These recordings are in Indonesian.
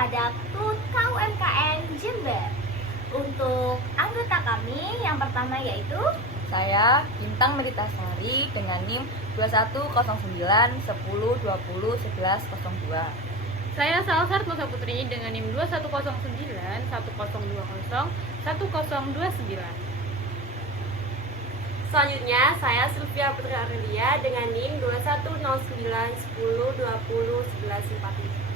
kepada PLUT KUMKM Jember. Untuk anggota kami yang pertama yaitu saya Bintang Meritasari dengan NIM 210910201102. Saya Salsar Musa Putri dengan NIM 210910201029. Selanjutnya, saya Sylvia Putri Aurelia dengan NIM 210910201145.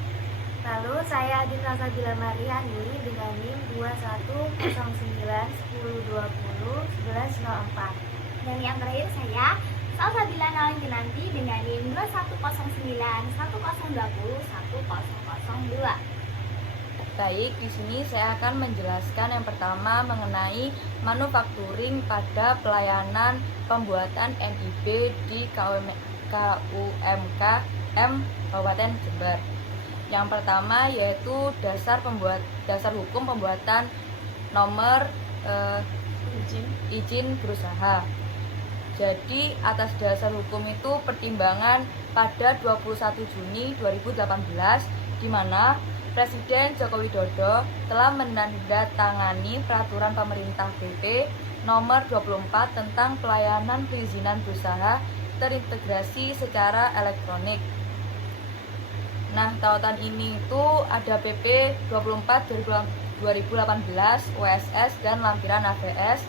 Lalu saya Adita Sabila Mariani dengan NIM 210910201104. Dan yang terakhir saya Salsabila Nalanjunanti dengan NIM 210910201002. Baik, di sini saya akan menjelaskan yang pertama mengenai manufakturing pada pelayanan pembuatan NIB di KUMKM Kabupaten Jember. Yang pertama yaitu dasar hukum pembuatan nomor izin berusaha. Jadi atas dasar hukum itu pertimbangan pada 21 Juni 2018 di mana Presiden Joko Widodo telah menandatangani peraturan pemerintah PP nomor 24 tentang pelayanan perizinan berusaha terintegrasi secara elektronik. Nah, tautan ini itu ada PP 24 2018 WSS dan lampiran AVS.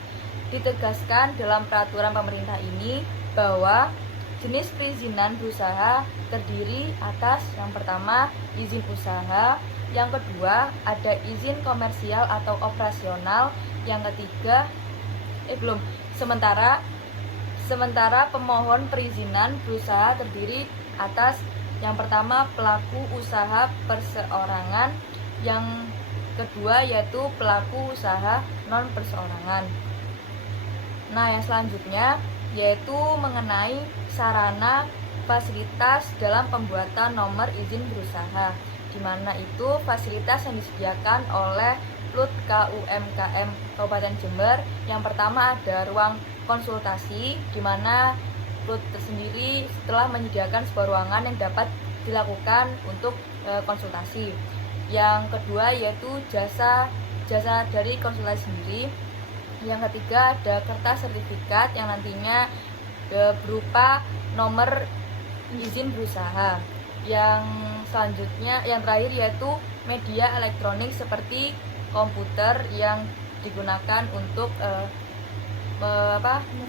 Ditegaskan dalam peraturan pemerintah ini bahwa jenis perizinan berusaha terdiri atas yang pertama izin usaha, yang kedua ada izin komersial atau operasional, yang ketiga sementara pemohon perizinan berusaha terdiri atas yang pertama pelaku usaha perseorangan, yang kedua yaitu pelaku usaha non perseorangan. Nah, yang selanjutnya yaitu mengenai sarana fasilitas dalam pembuatan nomor izin berusaha, di mana itu fasilitas yang disediakan oleh PLUT KUMKM Kabupaten Jember. Yang pertama ada ruang konsultasi, di mana PLUT tersendiri setelah menyediakan sebuah ruangan yang dapat dilakukan untuk konsultasi. Yang kedua yaitu jasa dari konsultasi sendiri. Yang ketiga ada kertas sertifikat yang nantinya berupa nomor izin berusaha. Yang selanjutnya, yang terakhir yaitu media elektronik seperti komputer yang digunakan untuk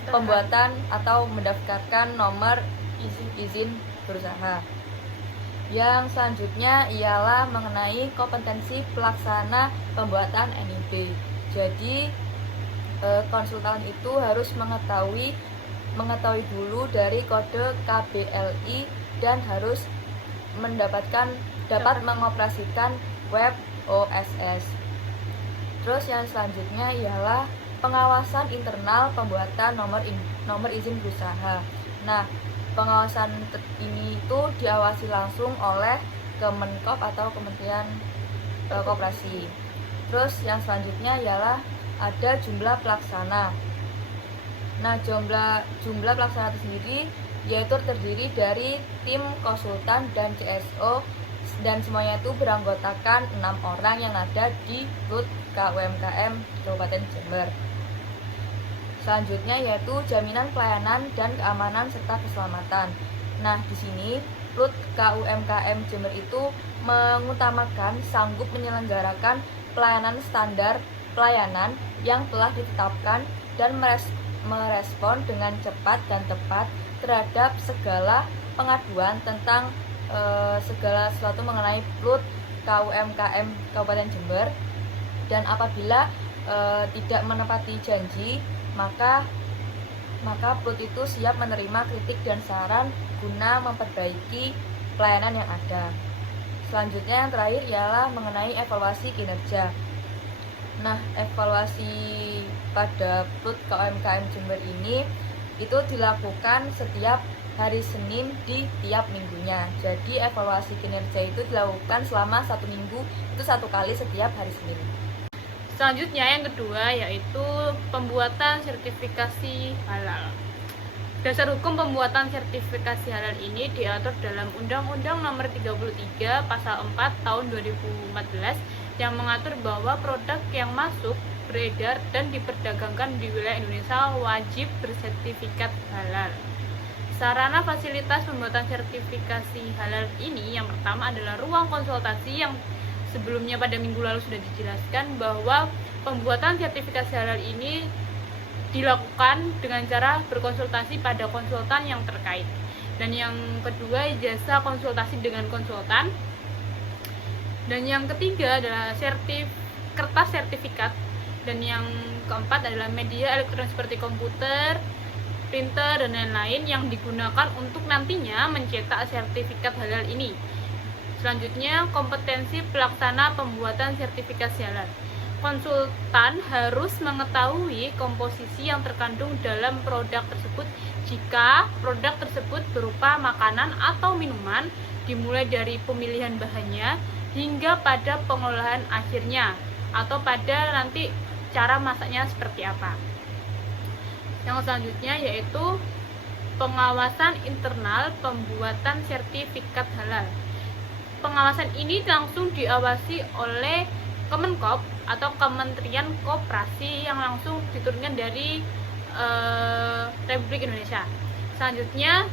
pembuatan atau mendaftarkan nomor izin berusaha. Yang selanjutnya ialah mengenai kompetensi pelaksana pembuatan NIB. Jadi konsultan itu harus mengetahui dulu dari kode KBLI dan harus dapat mengoperasikan web OSS. Terus yang selanjutnya ialah pengawasan internal pembuatan nomor izin berusaha. Nah, pengawasan ini itu diawasi langsung oleh Kemenkop atau Kementerian Koperasi. Terus yang selanjutnya ialah ada jumlah pelaksana. Nah, jumlah pelaksana itu sendiri yaitu terdiri dari tim konsultan dan CSO, dan semuanya itu beranggotakan 6 orang yang ada di PLUT KUMKM Kabupaten Jember. Selanjutnya yaitu jaminan pelayanan dan keamanan serta keselamatan. Nah, di sini PLUT KUMKM Jember itu mengutamakan sanggup menyelenggarakan pelayanan standar pelayanan yang telah ditetapkan dan merespon dengan cepat dan tepat terhadap segala pengaduan tentang segala sesuatu mengenai PLUT KUMKM Kabupaten Jember. Dan apabila tidak menepati janji, maka PLUT itu siap menerima kritik dan saran guna memperbaiki pelayanan yang ada. Selanjutnya yang terakhir ialah mengenai evaluasi kinerja. Nah, evaluasi pada PLUT KUMKM Jember ini itu dilakukan setiap hari Senin di tiap minggunya. Jadi evaluasi kinerja itu dilakukan selama 1 minggu, itu 1 kali setiap hari Senin. Selanjutnya yang kedua yaitu pembuatan sertifikasi halal. Dasar hukum pembuatan sertifikasi halal ini diatur dalam Undang-Undang Nomor 33 Pasal 4 Tahun 2014 yang mengatur bahwa produk yang masuk, beredar, dan diperdagangkan di wilayah Indonesia wajib bersertifikat halal. Sarana fasilitas pembuatan sertifikasi halal ini yang pertama adalah ruang konsultasi yang sebelumnya pada minggu lalu sudah dijelaskan bahwa pembuatan sertifikasi halal ini dilakukan dengan cara berkonsultasi pada konsultan yang terkait. Dan yang kedua, jasa konsultasi dengan konsultan. Dan yang ketiga adalah kertas sertifikat. Dan yang keempat adalah media elektronik seperti komputer, printer, dan lain-lain yang digunakan untuk nantinya mencetak sertifikat halal ini. Selanjutnya, kompetensi pelaksana pembuatan sertifikasi halal. Konsultan harus mengetahui komposisi yang terkandung dalam produk tersebut jika produk tersebut berupa makanan atau minuman, dimulai dari pemilihan bahannya hingga pada pengolahan akhirnya, atau pada nanti cara masaknya seperti apa. Yang selanjutnya yaitu pengawasan internal pembuatan sertifikat halal. Pengawasan ini langsung diawasi oleh Kemenkop atau Kementerian Koperasi yang langsung diturunkan dari Republik Indonesia. Selanjutnya,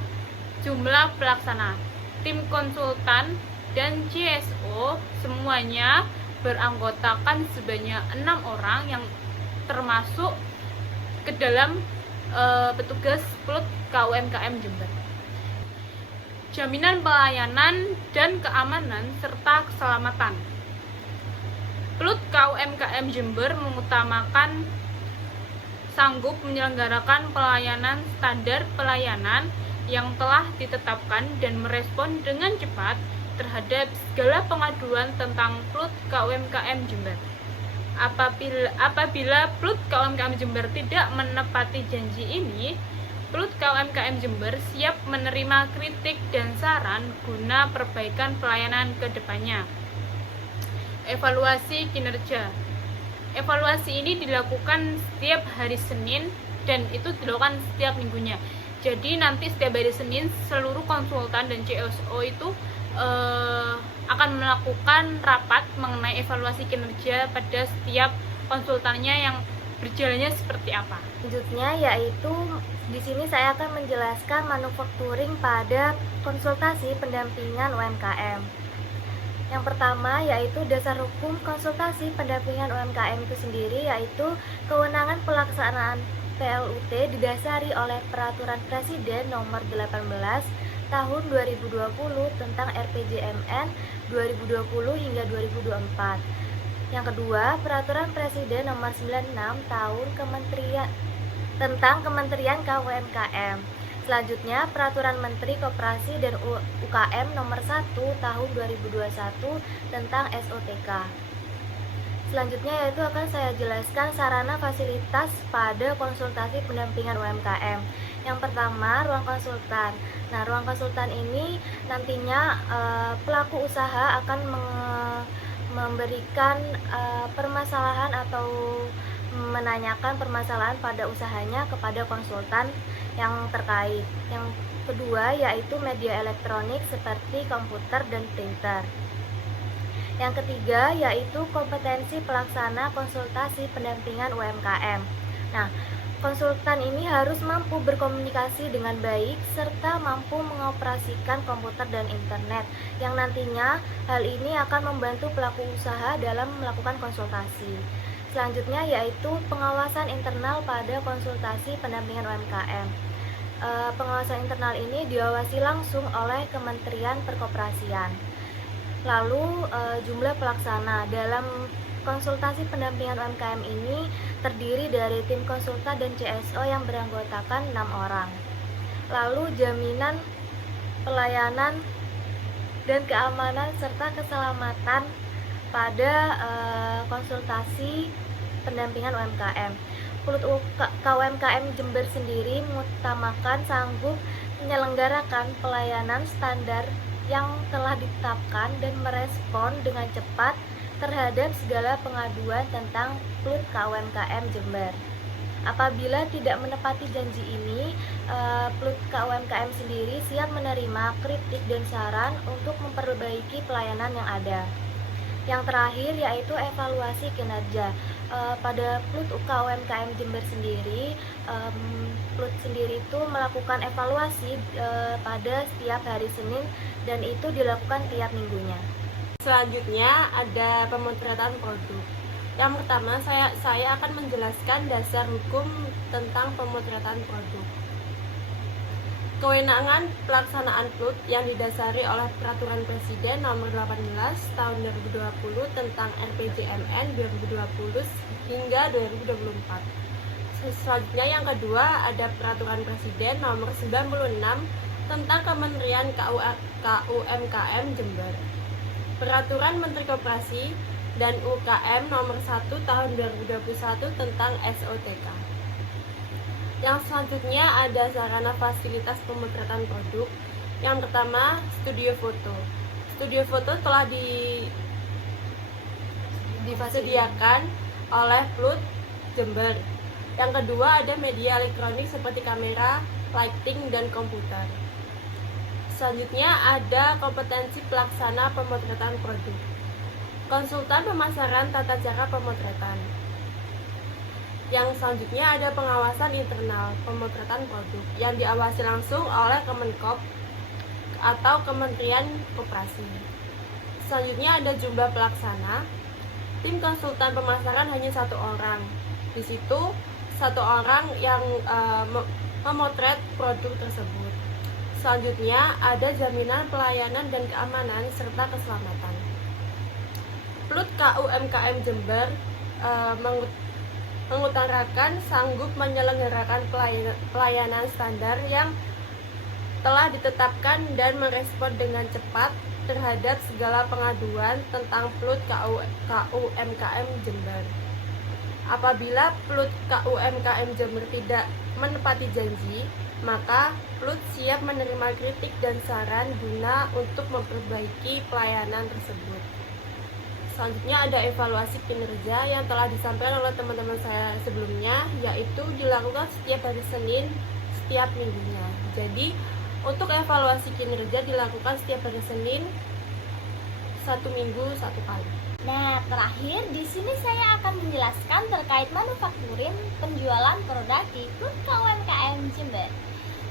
jumlah pelaksana. Tim konsultan dan CSO semuanya beranggotakan sebanyak 6 orang yang termasuk ke dalam petugas PLUT KUMKM Jember. Jaminan pelayanan dan keamanan serta keselamatan. PLUT KUMKM Jember mengutamakan sanggup menyelenggarakan pelayanan standar pelayanan yang telah ditetapkan dan merespon dengan cepat terhadap segala pengaduan tentang PLUT KUMKM Jember. Apabila PLUT KUMKM Jember tidak menepati janji ini, PLUT KUMKM Jember siap menerima kritik dan saran guna perbaikan pelayanan ke depannya. Evaluasi kinerja. Evaluasi ini dilakukan setiap hari Senin dan itu dilakukan setiap minggunya. Jadi nanti setiap hari Senin seluruh konsultan dan CSO itu akan melakukan rapat mengenai evaluasi kinerja pada setiap konsultannya yang berjalannya seperti apa. Selanjutnya yaitu di sini saya akan menjelaskan manufakturing pada konsultasi pendampingan UMKM. Yang pertama yaitu dasar hukum konsultasi pendampingan UMKM itu sendiri, yaitu kewenangan pelaksanaan PLUT didasari oleh Peraturan Presiden Nomor 18 Tahun 2020 tentang RPJMN 2020 hingga 2024. Yang kedua, Peraturan Presiden Nomor 96 Tahun tentang Kementerian KUMKM. Selanjutnya, Peraturan Menteri Koperasi dan UKM Nomor 1 Tahun 2021 tentang SOTK. Selanjutnya yaitu akan saya jelaskan sarana fasilitas pada konsultasi pendampingan UMKM. Yang pertama, ruang konsultan. Nah, ruang konsultan ini nantinya pelaku usaha akan memberikan permasalahan atau menanyakan permasalahan pada usahanya kepada konsultan yang terkait. Yang kedua yaitu media elektronik seperti komputer dan printer. Yang ketiga yaitu kompetensi pelaksana konsultasi pendampingan UMKM. Nah, konsultan ini harus mampu berkomunikasi dengan baik serta mampu mengoperasikan komputer dan internet, yang nantinya hal ini akan membantu pelaku usaha dalam melakukan konsultasi. Selanjutnya yaitu pengawasan internal pada konsultasi pendampingan UMKM. Pengawasan internal ini diawasi langsung oleh Kementerian Perkoperasian. Lalu jumlah pelaksana dalam konsultasi pendampingan UMKM ini terdiri dari tim konsultan dan CSO yang beranggotakan 6 orang. Lalu jaminan pelayanan dan keamanan serta keselamatan pada konsultasi pendampingan UMKM. PLUT KUMKM Jember sendiri mengutamakan sanggup menyelenggarakan pelayanan standar yang telah ditetapkan dan merespon dengan cepat terhadap segala pengaduan tentang PLUT KUMKM Jember. Apabila tidak menepati janji ini, Plut KUMKM sendiri siap menerima kritik dan saran untuk memperbaiki pelayanan yang ada. Yang terakhir yaitu evaluasi kinerja. Pada Plut KUMKM Jember sendiri, Plut sendiri itu melakukan evaluasi pada setiap hari Senin dan itu dilakukan tiap minggunya. Selanjutnya ada pemotretan produk. Yang pertama, saya akan menjelaskan dasar hukum tentang pemotretan produk. Kewenangan pelaksanaan PLUT yang didasari oleh Peraturan Presiden Nomor 18 Tahun 2020 tentang RPJMN 2020 hingga 2024. Selanjutnya yang kedua ada Peraturan Presiden Nomor 96 tentang Kementerian KUMKM Jember. Peraturan Menteri Koperasi dan UKM Nomor 1 Tahun 2021 tentang SOTK. Yang selanjutnya ada sarana fasilitas pemotretan produk. Yang pertama, studio foto. Studio foto telah disediakan oleh Plut Jember. Yang kedua ada media elektronik seperti kamera, lighting, dan komputer. Selanjutnya ada kompetensi pelaksana pemotretan produk. Konsultan pemasaran tata cara pemotretan. Yang selanjutnya ada pengawasan internal pemotretan produk yang diawasi langsung oleh Kemenkop atau Kementerian Koperasi. Selanjutnya ada jumlah pelaksana. Tim konsultan pemasaran hanya 1 orang. Di situ 1 orang yang memotret produk tersebut. Selanjutnya ada jaminan pelayanan dan keamanan serta keselamatan. Plut KUMKM Jember mengutarakan sanggup menyelenggarakan pelayanan standar yang telah ditetapkan dan merespon dengan cepat terhadap segala pengaduan tentang Plut KUMKM Jember. Apabila Plut KUMKM Jember tidak menepati janji, maka Plut siap menerima kritik dan saran guna untuk memperbaiki pelayanan tersebut. Selanjutnya ada evaluasi kinerja yang telah disampaikan oleh teman-teman saya sebelumnya, yaitu dilakukan setiap hari Senin setiap minggunya. Jadi untuk evaluasi kinerja dilakukan setiap hari Senin 1 minggu 1 kali. Nah, terakhir di sini saya akan menjelaskan terkait manufakturing penjualan produk di Plut KUMKM Jember.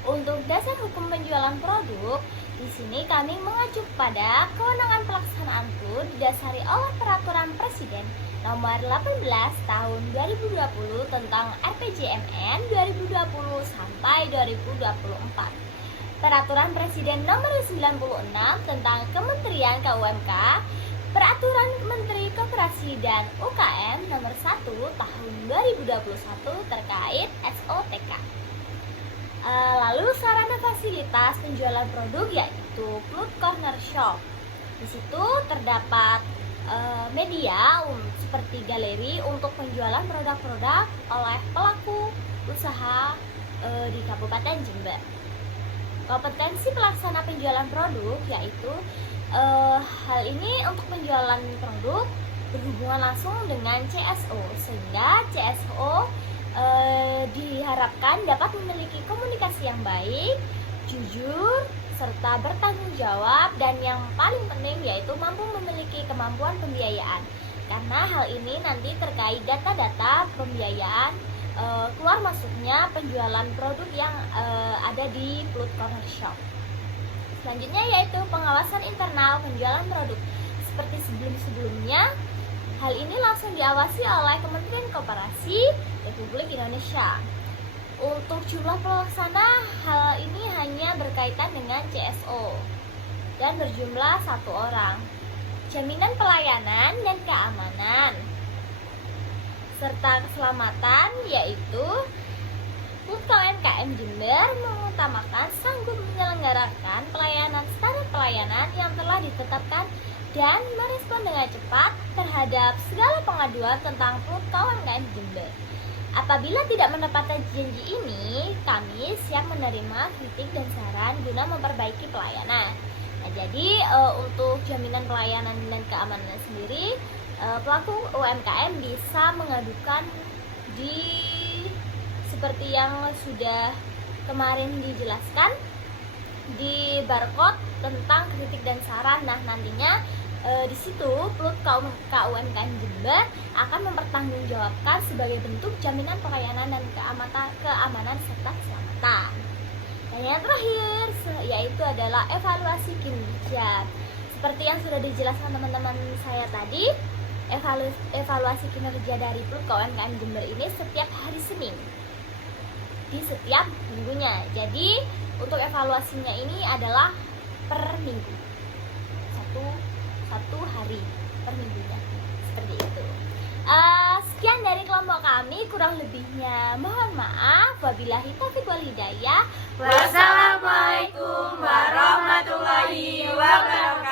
Untuk dasar hukum penjualan produk, di sini kami mengacu pada kewenangan pelaksanaan PLUT didasari oleh Peraturan Presiden Nomor 18 Tahun 2020 tentang RPJMN 2020 sampai 2024. Peraturan Presiden Nomor 96 tentang Kementerian KUMK, Peraturan Menteri Koperasi dan UKM Nomor 1 Tahun 2021 terkait SOTK. Lalu sarana fasilitas penjualan produk yaitu Plut Corner Shop. Di situ terdapat media seperti galeri untuk penjualan produk-produk oleh pelaku usaha di Kabupaten Jember. Kompetensi pelaksana penjualan produk yaitu hal ini untuk penjualan produk berhubungan langsung dengan CSO, sehingga CSO diharapkan dapat memiliki komunikasi yang baik, jujur, serta bertanggung jawab, dan yang paling penting yaitu mampu memiliki kemampuan pembiayaan, karena hal ini nanti terkait data-data pembiayaan keluar masuknya penjualan produk yang ada di Plut Corner Shop. Selanjutnya yaitu pengawasan internal penjualan produk. Seperti sebelum-sebelumnya, hal ini langsung diawasi oleh Kementerian Koperasi Republik Indonesia. Untuk jumlah pelaksana, hal ini hanya berkaitan dengan CSO dan berjumlah 1 orang. Jaminan pelayanan dan keamanan serta keselamatan yaitu Plut KUMKM Jember mengutamakan sanggup menyelenggarakan pelayanan standar pelayanan yang telah ditetapkan dan merespon dengan cepat terhadap segala pengaduan tentang Plut KUMKM Jember. Apabila tidak menepati janji ini, kami siap menerima kritik dan saran guna memperbaiki pelayanan. Nah, jadi untuk jaminan pelayanan dan keamanan sendiri, pelaku UMKM bisa mengadukan di seperti yang sudah kemarin dijelaskan di barcode tentang kritik dan saran. Nah, nantinya di situ Plut KUMKM Jember akan mempertanggungjawabkan sebagai bentuk jaminan pelayanan dan keamanan serta keselamatan. Dan yang terakhir yaitu adalah evaluasi kinerja. Seperti yang sudah dijelaskan teman-teman saya tadi, evaluasi kinerja dari Plut KUMKM Jember ini setiap hari Senin di setiap minggunya. Jadi untuk evaluasinya ini adalah per minggu, satu hari per minggunya, seperti itu. Sekian dari kelompok kami, kurang lebihnya mohon maaf. Wabillahi taufiq wal hidayah. Wassalamualaikum warahmatullahi wabarakatuh.